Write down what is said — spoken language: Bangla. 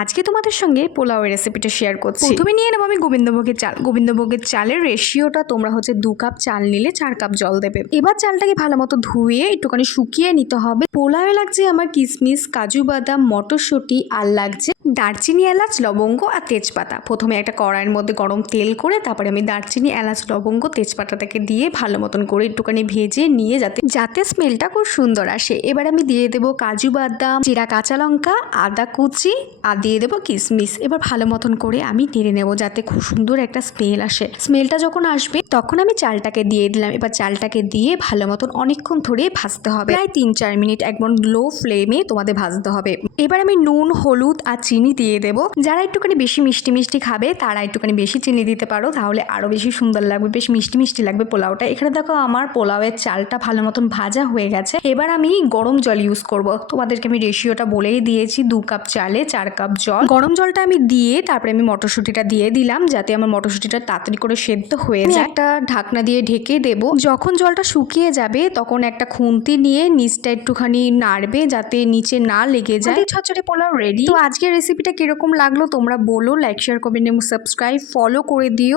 আজকে তোমাদের সঙ্গে পোলাওয়ের রেসিপিটা শেয়ার করছি। প্রথমে নিয়ে নেবো আমি গোবিন্দভোগের চাল। গোবিন্দভোগের চালের রেশিওটা তোমরা 2 কাপ চাল নিলে 4 কাপ জল দেবে। এবার চালটাকে ভালো মতো ধুয়ে একটুখানি শুকিয়ে নিতে হবে। পোলাওয়ে লাগছে আমার কিশমিশ, কাজু বাদাম, মটরশুঁটি, আর লাগছে দারচিনি, এলাচ, লবঙ্গ আর তেজপাতা। প্রথমে একটা কড়াইয়ের মধ্যে গরম তেল করে তারপরে আমি দারচিনি, এলাচ, লবঙ্গ, তেজপাতাটাকে দিয়ে ভালো মতন করে একটুখানি ভেজে নিয়ে যাতে স্মেলটা খুব সুন্দর আসে। এবার আমি দিয়ে দেবো কাজু বাদাম, জিরা, কাঁচা লঙ্কা, আদা কুচি আর দিয়ে দেবো কিশমিশ। এবার ভালো মতন করে আমি নেড়ে নেবো যাতে খুব সুন্দর একটা স্মেল আসে। স্মেলটা যখন আসবে তখন আমি চালটাকে দিয়ে দিলাম। এবার চালটাকে দিয়ে ভালো মতন অনেকক্ষণ ধরে ভাজতে হবে, প্রায় 3-4 মিনিট একদম লো ফ্লেমে তোমাদের ভাজতে হবে। এবার আমি নুন, হলুদ আর চিনি দিয়ে দেবো। যারা একটুখানি বেশি মিষ্টি মিষ্টি খাবে তারা একটুখানি বেশি চিনি দিতে পারো, তাহলে আরও বেশি সুন্দর লাগবে, বেশ মিষ্টি মিষ্টি লাগবে পোলাওটা। এখানে দেখো আমার পোলাওয়ের চালটা ভালো মতন ভাজা হয়ে গেছে। এবার আমি গরম জল ইউজ করব। তোমাদেরকে আমি রেশিওটা বলেই দিয়েছি, 2 কাপ চালে 4 কাপ জল। গরম জলটা আমি দিয়ে তারপরে আমি মটরশুঁটিটা দিয়ে দিলাম যাতে আমার মটরশুঁটিটা তাড়াতাড়ি করে সেদ্ধ হয়ে যায়। একটা ঢাকনা দিয়ে ঢেকে দেবো। যখন জলটা শুকিয়ে যাবে তখন একটা খুন্তি নিয়ে নিচটা একটুখানি নাড়বে যাতে নিচে না লেগে যায়। ছচড়ে পোলাও রেডি। তো আজকের রেসিপিটা কিরকম লাগলো তোমরা বলো, লাইক, শেয়ার, কমেন্ট এবং সাবস্ক্রাইব ফলো করে দিও।